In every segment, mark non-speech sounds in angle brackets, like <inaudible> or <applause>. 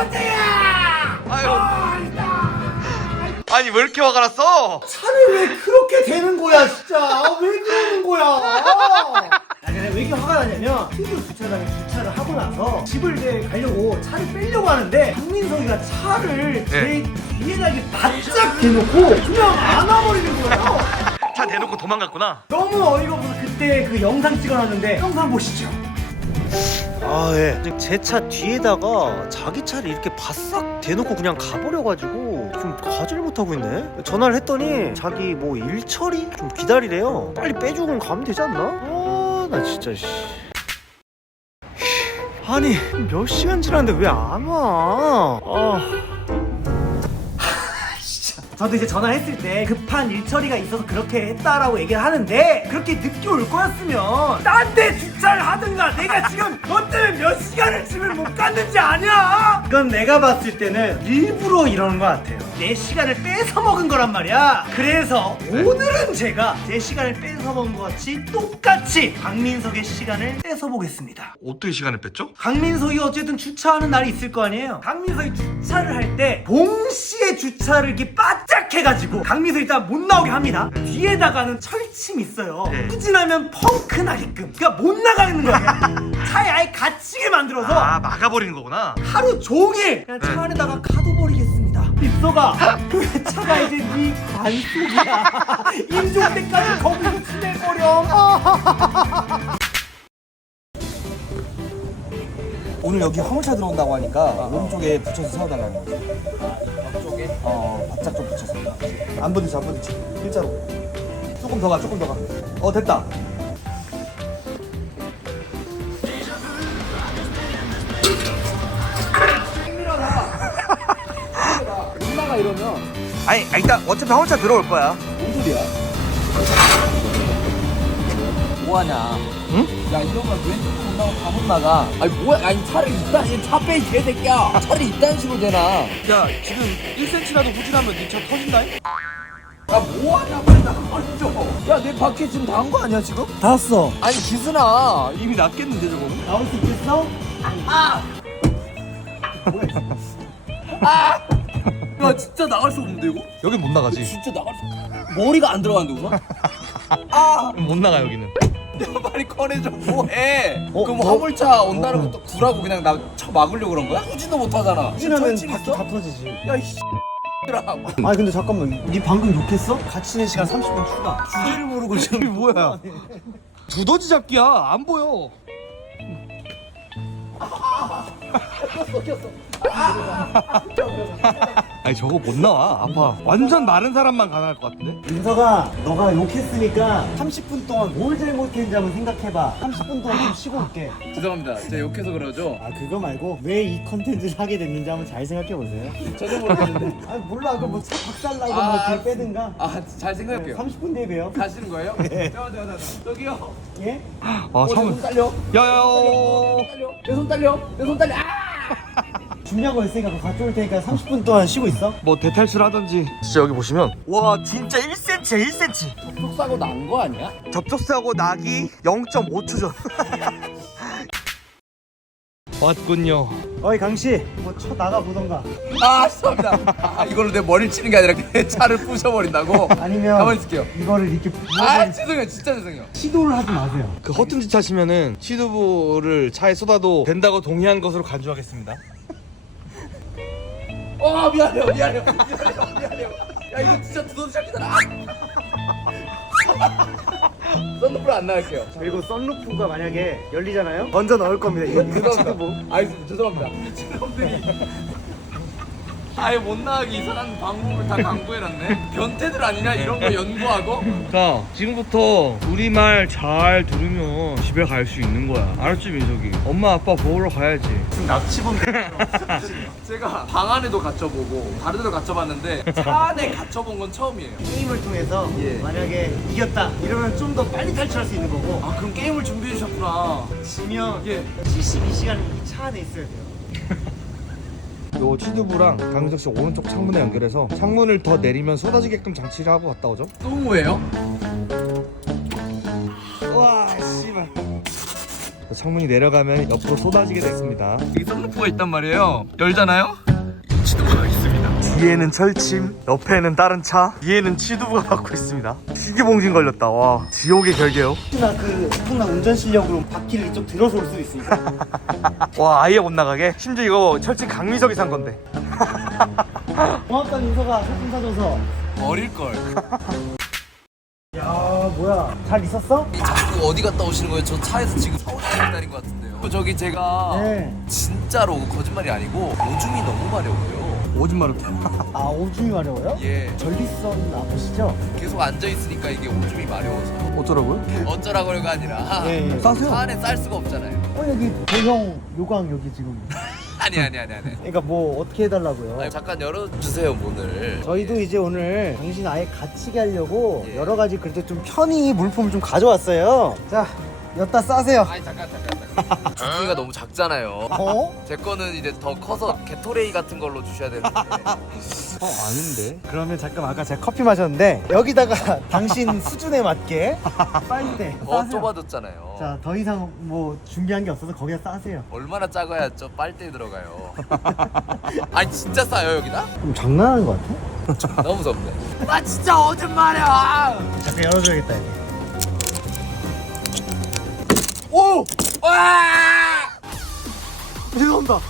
번째야! 아유. 아니 왜 이렇게 화가 났어? 차를 왜 그렇게 되는 거야 진짜 왜 그러는 거야 아 근데 왜 이렇게 화가 나냐면 피부 주차장에 주차를 하고 나서 집을 이제 가려고 차를 빼려고 하는데 박민석이가 차를 제 뒤에다 이렇게 바짝 대놓고 그냥 안와버리는 거예요 차 대놓고 도망갔구나. 너무 어이가 없어서 그때 그 영상 찍어놨는데 영상 보시죠 아, 예. 제 차 뒤에다가 자기 차를 이렇게 바싹 대놓고 그냥 가버려가지고 좀 가지를 못하고 있네. 전화를 했더니 자기 뭐 일처리 좀 기다리래요. 빨리 빼주고 가면 되지 않나? 아, 나 진짜 씨. 아니 몇 시간 지났는데 왜 안 와? 아. 저도 이제 전화했을 때 급한 일 처리가 있어서 그렇게 했다라고 얘기를 하는데 그렇게 늦게 올 거였으면 딴 데 주차를 하든가 내가 지금 너 때문에 몇 시간을 집을 못 갔는지 아냐? 그건 내가 봤을 때는 일부러 이러는 것 같아요 내 시간을 뺏어 먹은 거란 말이야 그래서 오늘은 제가 제 시간을 뺏어 먹은 것 같이 똑같이 박민석의 시간을 뺏어 보겠습니다 어떻게 시간을 뺐죠? 강민석이 어쨌든 주차하는 날이 있을 거 아니에요. 강민석이 주차를 할 때 동시에 주차를 이렇게 바짝 해가지고 강민석이 일단 못 나오게 합니다. 뒤에다가는 철침이 있어요. 네. 후진하면 펑크 나게끔. 그러니까 못 나가는 거야. <laughs> 차에 아예 갇히게 만들어서 아 막아버리는 거구나. 하루 종일 그냥 차 네. 안에다가 가둬버리겠습니다. 입소가 그 차가 이제 네 관속이야. <laughs> 임종 때까지 거기서 지내버려. 오늘 여기 화물차 들어온다고 하니까 오른쪽에 붙여서 세워달라는 거지. 앞쪽에? 어, 바짝 좀 붙여서. 안 부딪혀, 안 부딪혀. 일자로. 조금 더 가, 조금 더 가. 어, 됐다. 이러면 아니 일단 어차피 화물차 들어올 거야. 뭔 소리야? 뭐하냐? 응? 야 이러면 왼쪽도 못 나가고 다못 나가. 아니 뭐야? 아니 차를 이딴 차빼 개새끼야. 차를 이딴 식으로 되나? 야 지금 1cm라도 후진하면 네차 터진다. 야 뭐하냐? 빨리 나가버리죠. 야내 바퀴 지금 다 한 거 아니야 지금? 다 왔어. 아니 기순아 이미 낫겠는데 저거는? 나올 수 있겠어? 야 <laughs> 진짜 나갈 수 없는데 이거? 여긴 못 나가지. 진짜 나갈 수 머리가 안 들어가는데 우선? 아 못 나가 여기는. 내가 빨리 꺼내줘 뭐해 어, 그럼 뭐? 화물차 온다는 것도 구라고 그냥 나 차 막으려고 그런 거야? 후진도 못하잖아 후진하면 바퀴 있어? 다 터지지. 야이 라 아니 근데 잠깐만, 니 방금 욕했어? 같이 있는 시간 30분 추가. 주제를 모르고 지금 뭐야 두더지 잡기야 안 보여. 아 니 저거 못 나와. 아파. 완전 마른 사람만 가능할 것 같은데? 민서가 너가 욕했으니까 30분 동안 뭘 잘못했는지 한번 생각해봐. 30분 동안 좀 쉬고 올게. 죄송합니다. 제가 욕해서 그러죠? 아 그거 말고 왜 이 컨텐츠를 하게 됐는지 한번 잘 생각해 보세요. 저도 모르겠는데. <laughs> 아 몰라, 그럼 뭐차 박살나고 아, 뭐 뒤에 빼든가. 아 잘 생각할게요. 30분 뒤에 봬요. 가시는 거예요? 네. 잠깐만 저기요. 예? 아 어, 사무 내손 딸려? 야야야. 내손 딸려? 내 손 딸려? 아! 중요한 거 있으니까 그거 가져올 테니까 30분 동안 쉬고 있어. 뭐 대탈출 하던지. 진짜 여기 보시면 와 진짜 1cm야 1cm 속 사고 난 거 아니야? 접촉사고 나기 0.5초 전. <laughs> 왔군요. 어이 강씨, 뭐 쳐 나가 보던가. 아 죄송합니다. 아 이걸로 내 머리를 치는 게 아니라 내 <laughs> 차를 부셔버린다고? 아니면 가만히 있을게요. 이거를 이렇게 아 죄송해요. 진짜 죄송해요. 시도를 하지 마세요. 그 허튼 짓 하시면은 시드부를 차에 쏟아도 된다고 동의한 것으로 간주하겠습니다 어 미안해요 미안해요 미안해요 미안해요. 야 이거 진짜 두더지 잡기잖아. 썬루프를 안 나갈게요. 그리고 썬루프가 만약에 열리잖아요? 얹어 넣을 겁니다. 이거. 이거 <laughs> 죄송합니다. 알겠습니다 죄송합니다. <laughs> 미친놈들이 아예 못 나가게 이상한 방법을 다 강구해놨네. 변태들 아니냐? 이런 거 연구하고? 자 지금부터 우리 말 잘 들으면 집에 갈 수 있는 거야. 알았지 민석이? 엄마 아빠 보러 가야지. 지금 납치범 제가 방 안에도 갇혀보고 다른 데도 갇혀봤는데 차 안에 갇혀본 건 처음이에요. 게임을 통해서 예. 만약에 이겼다 이러면 좀 더 빨리 탈출할 수 있는 거고. 아 그럼 게임을 준비해 주셨구나. 지면 예. 72시간 이차 안에 있어야 돼요. 요 치드부랑 강민석 씨 오른쪽 창문에 연결해서 창문을 더 내리면 쏟아지게끔 장치를 하고 갔다 오죠 또 뭐예요? 와 씨발 창문이 내려가면 옆으로 쏟아지게 됐습니다. 여기 썬루프가 있단 말이에요. 열잖아요? 뒤에는 철침, 옆에는 다른 차, 뒤에는 치두부가 받고 있습니다. 희귀봉진 걸렸다. 와, 지옥의 결계요. 혹시나 그 엄청난 운전 실력으로 바퀴를 이쪽 들어서 올 수도 있으니까. <laughs> 와, 아예 못 나가게. 심지어 이거 철칙 강미석이 산 건데. 고맙다 윤서가 사진 사줘서. 어릴걸. <laughs> 야, 뭐야? 잘 있었어? 자꾸 어디 갔다 오시는 거예요? 저 차에서 지금 서울에 기다린 것 같은데요. 저기 제가 네. 진짜로 거짓말이 아니고 오줌이 너무 마려워요. 오줌 마렵다. <laughs> 아, 오줌이 마려워요? 예. 전립선 아프시죠? 계속 앉아 있으니까 이게 오줌이 마려워서 어쩌라고요? 어쩌라고가 아니라 예, 예. 싸세요. 차 안에 쌀 수가 없잖아요. 어, 여기 대형 요강 여기 지금. <laughs> 아니 아니 아니 아니. 그러니까 뭐 어떻게 해달라고요? 아니, 잠깐 열어주세요 문을. 저희도 이제 오늘 당신 아예 갇히게 하려고 예. 여러 가지 그래도 좀 편히 물품을 좀 가져왔어요. 자, 여기다 싸세요. 아니 잠깐 잠깐. 주둥이가 너무 작잖아요. 어? 제 거는 이제 더 커서 게토레이 같은 걸로 주셔야 되는데. <laughs> 어 아닌데. 그러면 잠깐 아까 제가 커피 마셨는데 여기다가 <laughs> 당신 수준에 맞게 <laughs> 빨대 더 싸세요. 좁아졌잖아요. 자, 더 이상 뭐 준비한 게 없어서 거기다 싸세요. 얼마나 작아야 저 빨대에 들어가요. 아니 진짜 싸요 여기다? 좀 장난하는 것 같아? 너무 무섭네. 아 진짜 거짓말이야. 잠깐 열어줘야겠다 이거. 와! 죄송합니다.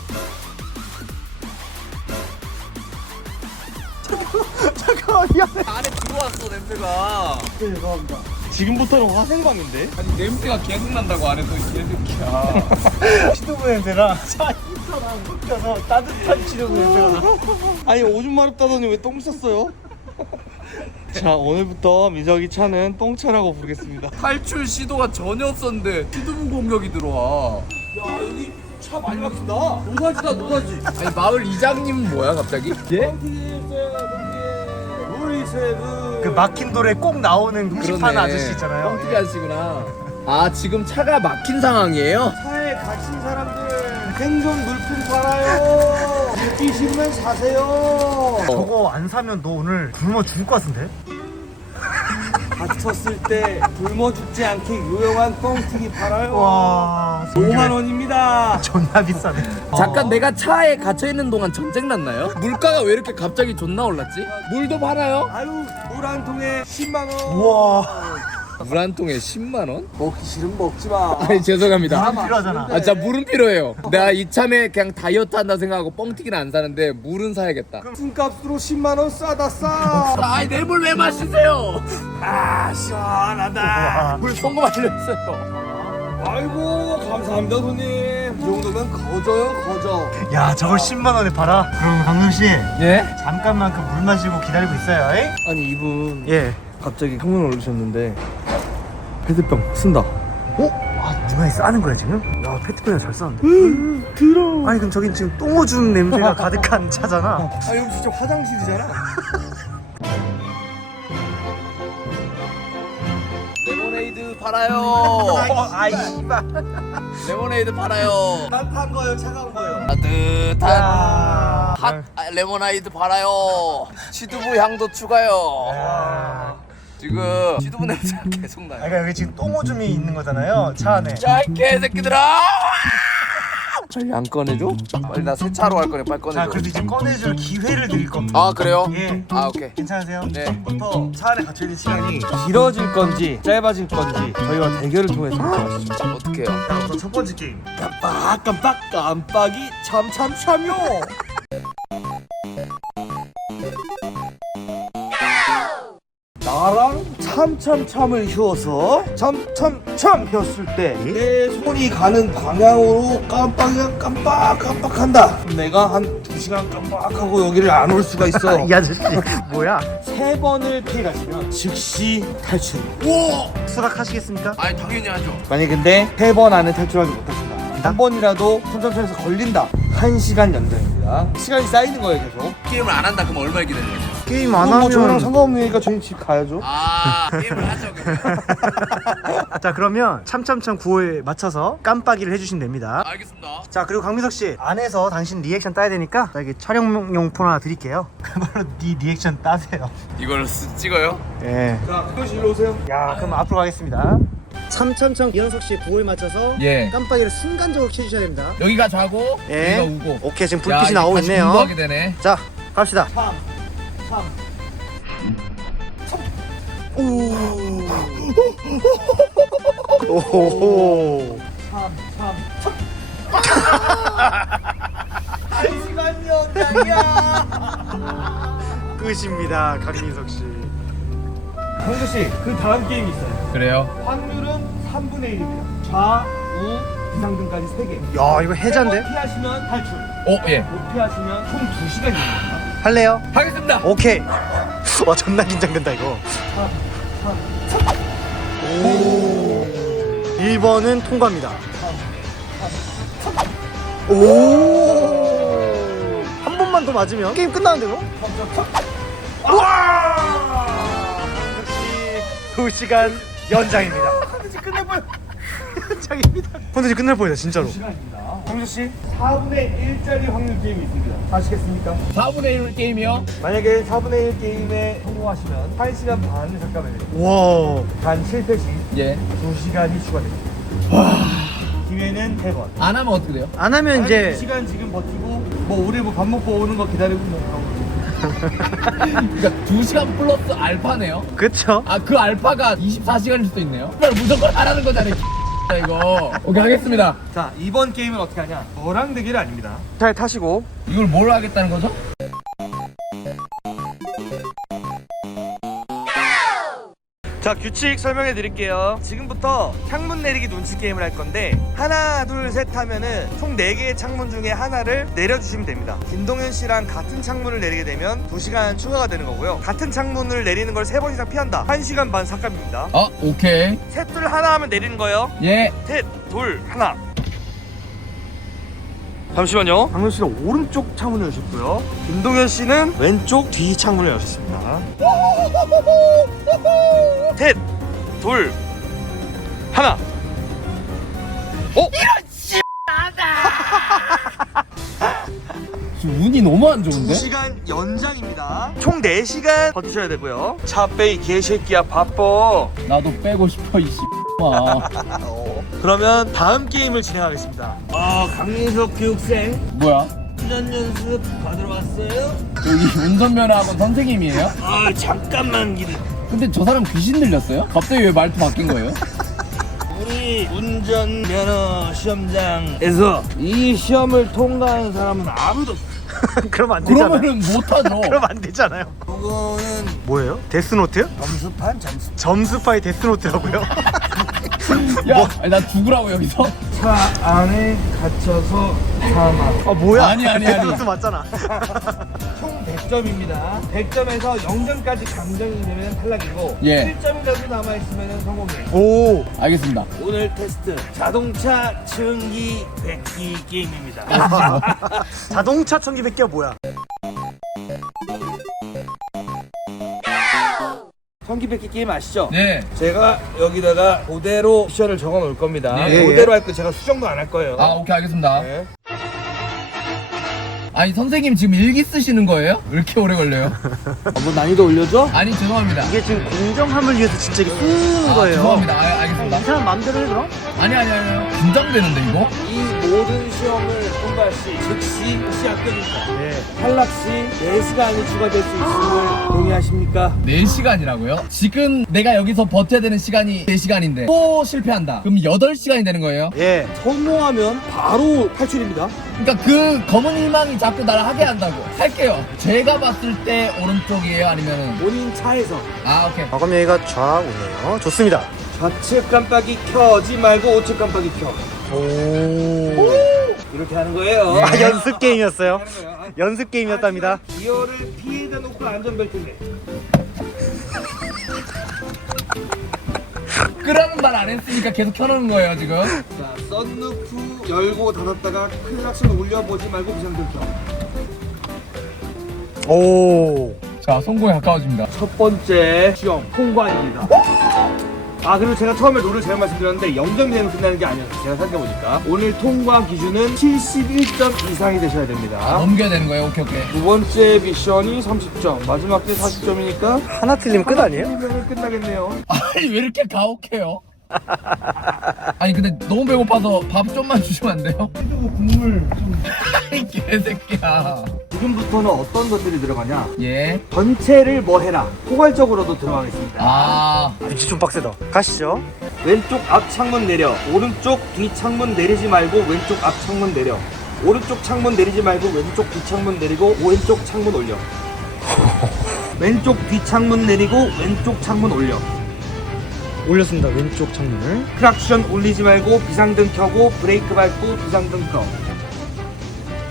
잠깐만, 잠깐만 미안해. 안에 들어왔어 냄새가. 네, 죄송합니다. 지금부터는 화생방인데? 아니 냄새가 계속 난다고 안에서 이 개새끼야. 치두부 냄새랑 차 히터랑 섞여서 따뜻한 치두부 냄새가 나. 아니 오줌 마렵다더니 왜 똥 쌌어요? <laughs> 자 오늘부터 민석이 차는 똥차라고 부르겠습니다. 탈출 시도가 전혀 없었는데 시드부 공격이 들어와. 야 여기 차 많이 막힌다. 노사지다 노사지. 아니 마을 이장님 뭐야 갑자기? 예? 그 막힌 돌에 꼭 나오는 그러네. 아저씨 있잖아요. 뻥튀기 아저씨구나. 아 지금 차가 막힌 상황이에요? 차에 갇힌 사람들 생선 물품 팔아요. 싫으면 사세요. 저거 안 사면 너 오늘 굶어 죽을 것 같은데? <laughs> 다쳤을 때 굶어 죽지 않게 유용한 뻥튀기 팔아요. 와, 5만 원입니다. 존나 비싸네. <laughs> 잠깐 내가 차에 갇혀 있는 동안 전쟁 났나요? 물가가 왜 이렇게 갑자기 존나 올랐지? 물도 팔아요? 아유 물 한 통에 10만 원. 우와. 물 한 통에 10만 원? 먹기 싫으면 먹지 마. <laughs> 아니 죄송합니다. 물 필요하잖아. 아 진짜 물은 필요해요. 내가 이참에 그냥 다이어트 한다 생각하고 뻥튀기는 안 사는데 물은 사야겠다. 숨값으로 10만 원 싸다 싸. 아이 내 물 왜 마시세요? 아 시원하다. <laughs> 물 송금 알려주세요. 아이고 감사합니다 손님. 이 정도면 거저요 거저. 야, 저걸 10만 원에 팔아? 그럼 강릉 씨 예? 잠깐만 그 물 마시고 기다리고 있어요. 에? 아니 이분 예. 갑자기 창문을 올리셨는데 페트병 쓴다. 어? 아, 누가 싸는 거야 지금? 야, 페트병이 잘 싸는데. 음, 들어. 아니 그럼 저긴 지금 똥 오줌 냄새가 가득한 차잖아. <laughs> 아 여기 진짜 화장실이잖아. <laughs> 레모네이드 팔아요. 어, 아이 씨발. 레모네이드 팔아요. 난판 거예요 차가운 거예요. 따뜻한 아. 핫 아, 레모나이드 팔아요. 시두부 향도 추가요. 아. 지금 시두부 냄새가 <laughs> 계속 나요. 그러니까 여기 지금 똥오줌이 있는 거잖아요. 차 안에. 야, 이 개새끼들아! 빨리 안 꺼내줘? 빨리 나 세차로 할 거네, 빨리 자, 꺼내줘. 그래도 이제 꺼내줄 기회를 드릴 겁니다. 아, 그래요? 예. 아, 오케이. 괜찮으세요? 네. 지금부터 차 안에 갇혀 있는 시간이 길어질 건지 짧아질 건지 저희와 대결을 통해서 결정하시죠. 어떡해요? 자, 우선 첫 번째 게임. 깜빡 깜빡 깜빡이 참참 참요. 나랑 참참참을 휘어서 참참참 휘었을 때 내 손이 가는 방향으로 깜빡이가 깜빡 깜빡한다. 내가 한 두 시간 깜빡하고 여기를 안 올 수가 있어. <laughs> 이 아저씨 뭐야? 세 번을 피해가시면 즉시 탈출. 수락하시겠습니까? 아니, 당연히 하죠. 만약 근데 세 번 안에 탈출하지 못하신다. 한 번이라도 참참참에서 걸린다. 한 시간 연장입니다. 시간이 쌓이는 거예요 계속. 게임을 안 한다, 그럼 얼마 기다려요? 게임 안 뭐 저랑 하면 상관없으니까 저희 집 가야죠. 아, 게임을 하죠. <laughs> 자 그러면 참참참 구호에 맞춰서 깜빡이를 해주시면 됩니다. 알겠습니다. 자 그리고 강민석 씨 안에서 당신 리액션 따야 되니까 자, 여기 촬영용품 하나 드릴게요. <laughs> 그걸로 네 리액션 따세요. 이걸 쓰- 찍어요? 예. 자, 그것이 일로 오세요. 야 그럼 앞으로 가겠습니다. 참참참 이현석 씨 부호에 맞춰서 예. 깜빡이를 순간적으로 켜주셔야 됩니다. 여기가 좌고 예. 여기가 우고. 오케이 지금 야, 불빛이 나오고 있네요. 되네. 자 갑시다. 3 3 오호호. 3 3 1 시간 연장이야 끝입니다 강민석 씨. 강조 씨그 다음 게임이 있어요 그래요? 확률은 3분의 1입니다 좌우 비상등까지 3개 야 이거 해자인데? 피하시면 탈출 오 예. 못 피하시면 총 2시간입니다 할래요? 하겠습니다. 오케이. 와 존나 긴장된다 이거. 1번은 통과입니다. 오. 한 번만 더 맞으면 게임 끝나는데요? 와! 역시 2시간 연장입니다. 컨텐츠 끝낼 뻔 <laughs> 연장입니다. 콘텐츠 끝날 뻔했다 진짜로. 시간입니다 강조 씨 4분의 1짜리 확률 게임이 있습니다 아시겠습니까? 4분의 1 게임이요? 만약에 4분의 1 게임에 성공하시면 1시간 반을 잠깐만요 와. 단 실패 시 예. 2시간이 추가됩니다 기회는 100원 안 하면 어떻게 돼요? 안 하면 이제 2시간 지금 버티고 뭐 우리 뭐 밥 먹고 오는 거 기다리고 뭐 그런 거 그러니까 2시간 플러스 알파네요. 그쵸? 아 그 알파가 24시간일 수도 있네요. 그걸 무조건 하라는 거잖아요. 이거. 오케이 하겠습니다. 자 이번 게임은 어떻게 하냐 저랑 대결이 아닙니다 잘 타시고 이걸 뭘 하겠다는 거죠? 자 규칙 설명해 드릴게요 지금부터 창문 내리기 눈치 게임을 할 건데 하나 둘 셋 하면은 총 4개의 창문 중에 하나를 내려주시면 됩니다 김동현 씨랑 같은 창문을 내리게 되면 2시간 추가가 되는 거고요 같은 창문을 내리는 걸 3번 이상 피한다 1시간 반 삭감입니다 아 오케이. 셋 둘 하나 하면 내리는 거예요 예. 셋, 둘, 하나. 잠시만요. 박명 씨는 오른쪽 창문을 여셨고요. 김동현 씨는 왼쪽 뒤 창문을 여셨습니다. 셋, 둘, 하나. 어? <laughs> 지금 운이 너무 안 좋은데? 2시간 연장입니다. 총 4시간 버티셔야 되고요. 차 빼이 개새끼야 바빠. 나도 빼고 싶어 이 아, <laughs> 그러면 다음 게임을 진행하겠습니다. 아, 강민석 교육생 뭐야? 훈련 연습 받으러 왔어요? 여기 운전면허학원 선생님이에요? 아, 잠깐만 기다려. 근데 저 사람 귀신 들렸어요? 갑자기 왜 말투 바뀐 거예요? 우리 운전 면허 시험장에서 이 시험을 통과한 사람은 아무도 <laughs> 그럼 안 되잖아요. 그러면은 못하죠. <laughs> 그럼 안 되잖아요. 그거는 뭐예요? 데스노트요? 점수판 점수 점수파이 데스노트라고요? <laughs> 야, 아니, 나 죽으라고 여기서? 차 안에 갇혀서 사망 아 뭐야? 아니, 아니, 아니. 데스노트 맞잖아. 총 100점입니다 100점에서 0점까지 감정이 되면 탈락이고 예. 1점이라도 남아 있으면 성공이에요 오. 알겠습니다. 오늘 테스트 자동차 증기 백기 게임입니다 <laughs> 자동차 청기백기가 뭐야? 청기백기 게임 아시죠? 네. 제가 여기다가 그대로 미션을 적어 놓을 겁니다. 예, 그대로 할 거 제가 수정도 안 할 거예요. 아, 오케이, 알겠습니다. 네. 아니, 선생님 지금 일기 쓰시는 거예요? 왜 이렇게 오래 걸려요? 뭐 난이도 올려줘? 아니, 죄송합니다. 이게 지금 공정함을 위해서 진짜 이게 쓰는 아, 거예요. 죄송합니다. 아, 알겠습니다. 이 사람 마음대로 해 그럼? 아니, 아니, 아니. 긴장되는데, 이거? 이 모든 시험을 통과할 시 즉시 시 합격입니다. 네. 탈락 시 4시간이 추가될 수 있음을 동의하십니까? 4시간이라고요? 지금 내가 여기서 버텨야 되는 시간이 4시간인데 또 실패한다. 그럼 8시간이 되는 거예요? 예. 성공하면 바로 탈출입니다. 그러니까 그 검은 희망이 자꾸 나를 하게 한다고. 할게요. 제가 봤을 때 오른쪽이에요? 아니면은 본인 차에서 아, 오케이. 아, 그럼 여기가 좌우네요. 좋습니다. 좌측 깜빡이 켜지 말고 우측 깜빡이 켜. 오. 이렇게 하는 거예요. 예. 아 연습 게임이었어요. 하는 거예요. 아, 연습 게임이었답니다. 하지만 기어를 피해다 놓고 안전벨트를 끄라는 말 안 했으니까 계속 켜놓는 거예요, 지금. 자, 썬루프 열고 닫았다가 클락션 올려보지 말고 비상등 켜. 오. 자, 성공에 가까워집니다. 첫 번째 시험 통과입니다. 아 그리고 제가 처음에 룰을 잘못 말씀드렸는데 0점 이내로 끝나는 게 아니었어요. 제가 생각해보니까 오늘 통과 기준은 71점 이상이 되셔야 됩니다. 넘겨야 되는 거예요? 오케이, 오케이. 두 번째 미션이 30점, 마지막 게 40점이니까 하나 틀리면 끝 아니에요? 틀리면 끝나겠네요. 아니, 왜 이렇게 가혹해요? 아니 근데 너무 배고파서 밥 좀만 <laughs> 주시면 안 돼요? 국물 좀. <laughs> 이 개새끼야. 지금부터는 어떤 것들이 들어가냐? 예. 전체를 뭐 해라. 포괄적으로도 들어가겠습니다. 아. 위치 좀 빡세다 가시죠 왼쪽 앞 창문 내려. 오른쪽 뒤 창문 내리지 말고 왼쪽 앞 창문 내려. 오른쪽 창문 내리지 말고 왼쪽 뒤 창문 내리고 왼쪽 창문 올려. <laughs> 왼쪽 뒤 창문 내리고 왼쪽 창문 올려. 올렸습니다 왼쪽 창문을 크락션 올리지 말고 비상등 켜고 브레이크 밟고 비상등 꺼.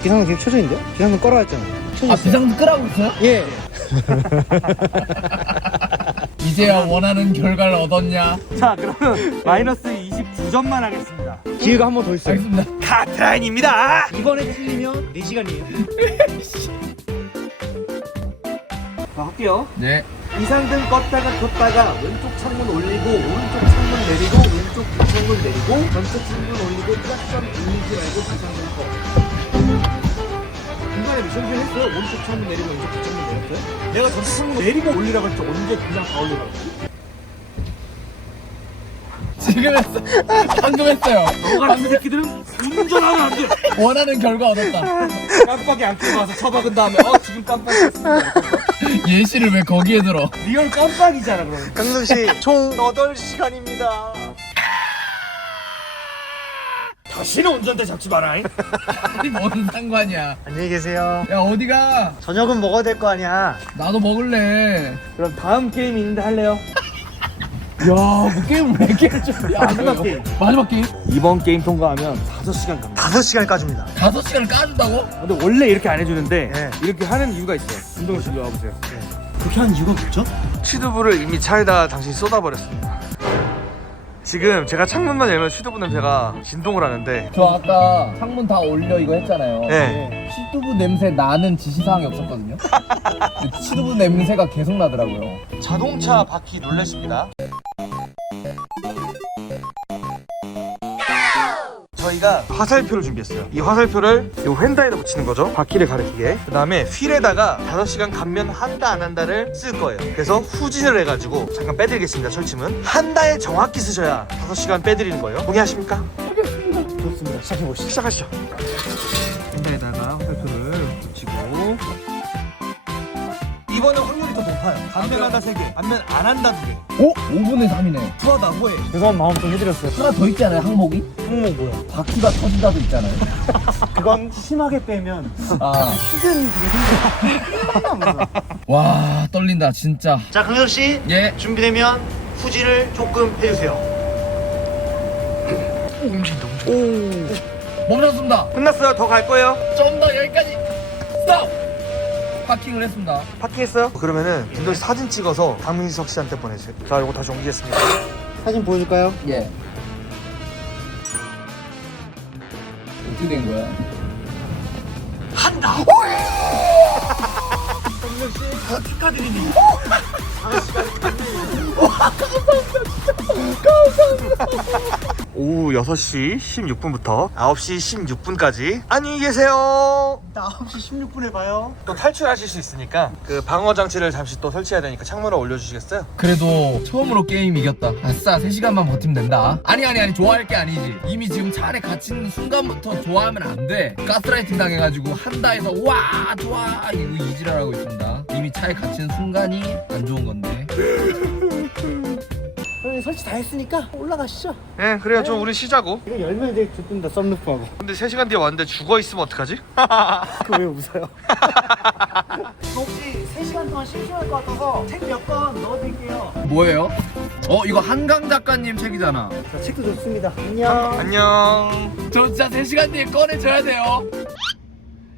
비상등 지금 켜져 있는데요? 비상등 꺼라 했잖아요 아 비상등 끄라고 있어요? 예 <laughs> 이제야 원하는 결과를 얻었냐? 자 그러면 마이너스 29점만 하겠습니다. 기회가 한 번 더 있어요 알겠습니다. 카트라인입니다. 이번에 틀리면 4시간이에요 <laughs> 자 할게요. 네. 비상등 껐다가 켰다가 왼쪽 창문 올리고 오른쪽 창문 내리고 왼쪽 뒷창문 내리고 전체 창문 올리고 크락션 올리지 말고 비상등 꺼. 중간에 미션 좀 했어요. 오른쪽 창문 내리고 왼쪽 뒷창문 내렸어요? 내가 전체 창문 내리고 올리라고 했지 언제 그냥 다 올리라고? 지금 했어. <laughs> 방금 했어요. 너 같은 새끼들은 운전하면 안 돼. 원하는 결과 얻었다. 깜빡이 안 켜고 와서 처박은 다음에 어 지금 깜빡이었습니다. 예시를 왜 거기에 들어? 리얼 깜빡이잖아 그럼. 강릉씨 총 8시간입니다 다시는 운전대 잡지 마라. 아니 뭔 상관이야? 안녕히 계세요 야 어디가? 저녁은 먹어야 될 거 아니야 나도 먹을래. 그럼 다음 게임 있는데 할래요? <laughs> 야, 뭐 게임 왜 이렇게 좀 야, 마지막 이거- 게임. 마지막 게임? 이번 게임 통과하면 5시간 갑니다. 5시간 까줍니다 다섯 시간을 까준다고? 근데 원래 이렇게 안 해주는데 네. 이렇게 하는 이유가 있어요. 운동을 씨 와보세요. 그렇게 하는 이유가 뭐죠? 취두부를 이미 차에다 당신이 쏟아버렸습니다 지금 제가 창문만 열면 취두부 냄새가 진동을 하는데 저 아까 창문 다 올려 이거 했잖아요. 네. 치두부 냄새 나는 지시사항이 없었거든요. 근데 치두부 냄새가 계속 나더라고요. 자동차 바퀴 놀라십니다 저희가 화살표를 준비했어요. 이 화살표를 이 휀다에다 붙이는 거죠. 바퀴를 가리키게. 그 다음에 휠에다가 5시간 감면 한다 안 한다를 쓸 거예요. 그래서 후진을 해가지고 잠깐 빼드리겠습니다 철침은. 한다에 정확히 쓰셔야 5시간 빼드리는 거예요. 동의하십니까? 좋습니다. 시작해보시죠. 시작하시죠 한다 3개, 반면 안 한다 2개. 오? 5분의 3이네. 투하다 후에 죄송한 마음 좀 해드렸어요 하나 더 있잖아요, 항목이? 항목 뭐야? 바퀴가 터진다도 있잖아요. <laughs> 그건 심하게 빼면 아. 시즌 그게 생겨요 와, 떨린다, 진짜. 자 강렬씨 예. 준비되면 후지를 조금 해주세요 멈췄습니다. 끝났어요 더 갈 거예요 좀 더 여기까지. 스톱! 파킹을 했습니다. 파티했어요? 그러면은 김도희 사진 찍어서 강민석 씨한테 보내주세요 자 이거 다시 옮기겠습니다 사진 보여줄까요? 예. 어떻게 된 거야? 오후 6시 16분부터 9시 16분까지 안녕히 계세요 나 9시 16분에 봐요 또 탈출하실 수 있으니까 그 방어 장치를 잠시 또 설치해야 되니까 창문을 올려주시겠어요? 그래도 처음으로 게임 이겼다. 아싸, 3시간만 버티면 된다. 아니, 아니, 아니, 좋아할 게 아니지. 이미 지금 차 안에 갇힌 순간부터 좋아하면 안 돼. 가스라이팅 당해가지고 한다 해서 와, 좋아. 이거 이지랄하고 있습니다. 이미 차에 갇힌 순간이 안 좋은 건데. <laughs> 형님 설치 다 했으니까 올라가시죠 네 그래요 좀 우리 쉬자고 이거 열면 이제 좋습니다 썸루프하고 근데 3시간 뒤에 왔는데 죽어 있으면 어떡하지? <laughs> 그왜 웃어요? <laughs> 혹시 3시간 동안 심심할 것 같아서 책 몇 권 넣어드릴게요 뭐예요? 어, 이거 한강 작가님 책이잖아. 자 책도 좋습니다 안녕 안녕 저 진짜 3시간 뒤에 꺼내줘야 돼요.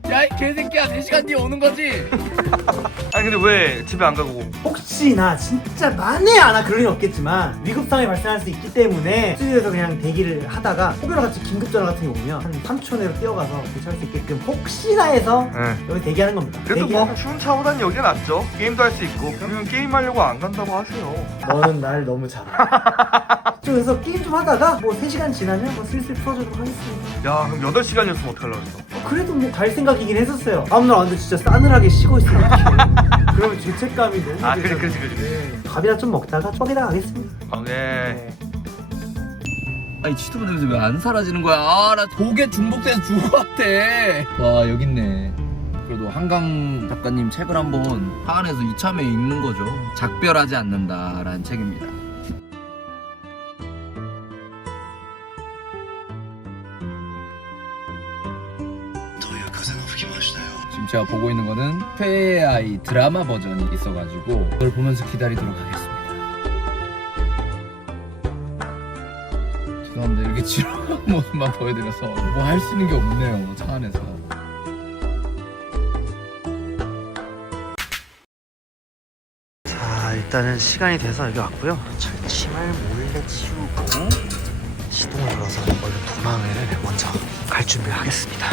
야, 이 개새끼야, 3시간 뒤에 오는 거지? <laughs> 아니 근데 왜 집에 안 가고 혹시나 진짜 만에 하나 그럴 일 없겠지만 위급 상황이 발생할 수 있기 때문에 스튜디오에서 그냥 대기를 하다가 혹여나 같이 긴급 전화 같은 게 오면 한 3초 내로 뛰어가서 대처할 수 있게끔 혹시나 해서 네. 여기 대기하는 겁니다. 그래도 대기하- 뭐 추운 차보단 여기가 낫죠 게임도 할 수 있고 그러면 게임 하려고 안 간다고 하세요 너는 날 너무 잘 알아. <laughs> 그래서 게임 좀 하다가 뭐 3시간 지나면 뭐 슬슬 풀어주도록 하겠습니다. 야 그럼 8시간이었으면 어떡하려고 했어 어, 그래도 뭐 갈 생각이긴 했었어요. 다음날 완전 진짜 싸늘하게 쉬고 어떡해. <laughs> 그러면 죄책감이 너무 아 그래 그래 그래 네. 밥이나 좀 먹다가 뻑에다 가겠습니다. 오케이 네. 아니 치토브 냄새 왜 안 사라지는 거야. 아나 독에 중독돼서 죽을 것 같아. 와 여기 있네. 그래도 한강 작가님 책을 한번 하안에서 이참에 읽는 거죠. 작별하지 않는다라는 책입니다 제가 보고 있는 거는 페아이 드라마 버전이 있어가지고 그걸 보면서 기다리도록 하겠습니다. 죄송합니다. 이렇게 지루한 <laughs> 모습만 보여드려서 뭐 할 수 있는 게 없네요 차 안에서. 자 일단은 시간이 돼서 여기 왔고요. 철침을 몰래 치우고 시동을 걸어서 얼른 도망을 먼저 갈 준비를 하겠습니다.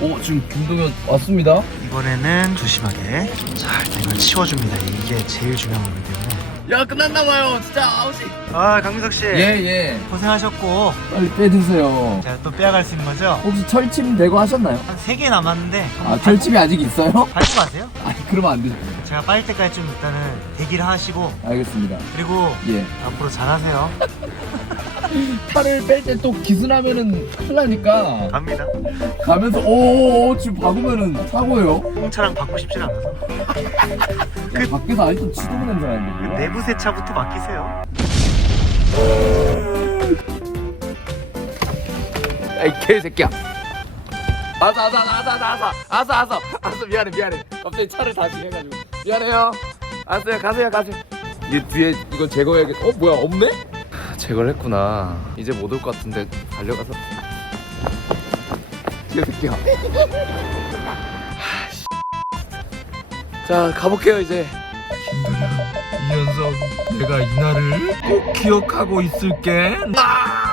오 지금 김동현 왔습니다. 이번에는 조심하게 자 일단 이걸 치워줍니다. 이게 제일 중요한 거기 때문에. 야 끝났나 봐요. 진짜 아웃이. 아 강민석 씨. 예예. 고생하셨고. 빨리 빼드세요. 제가 또 빼앗갈 수 있는 거죠? 혹시 철침 되고 하셨나요? 한 3개 남았는데 아 철침이 아직 있어요? 밟고 가세요. <laughs> 아니 그러면 안 되죠. 제가 빠질 때까지 좀 일단은 대기를 하시고. 알겠습니다. 그리고 예. 앞으로 잘하세요 <laughs> <laughs> 팔을 뺄 때 또 기스나면은 큰일 나니까. 갑니다. 가면서 오오오 지금 박으면은 사고예요? 홍차랑 받고 싶진 않아서. <laughs> 야, 밖에서 아직도 치동 냄새 나는데. 뭐야? 내부 세차부터 맡기세요. 야이 개새끼야. 아서 아서 아서 아서 아서 아서. 아서 미안해 미안해. 갑자기 차를 다시 해가지고. 미안해요. 알았어요 가세요 가세요. 이게 뒤에 이거 제거해야겠 어 뭐야 없네? 제거를 했구나. 이제 못 올 것 같은데 달려가서. 개새끼야 자 가볼게요 이제. 힘들어. 이현석 내가 이날을 꼭 기억하고 있을게. 아!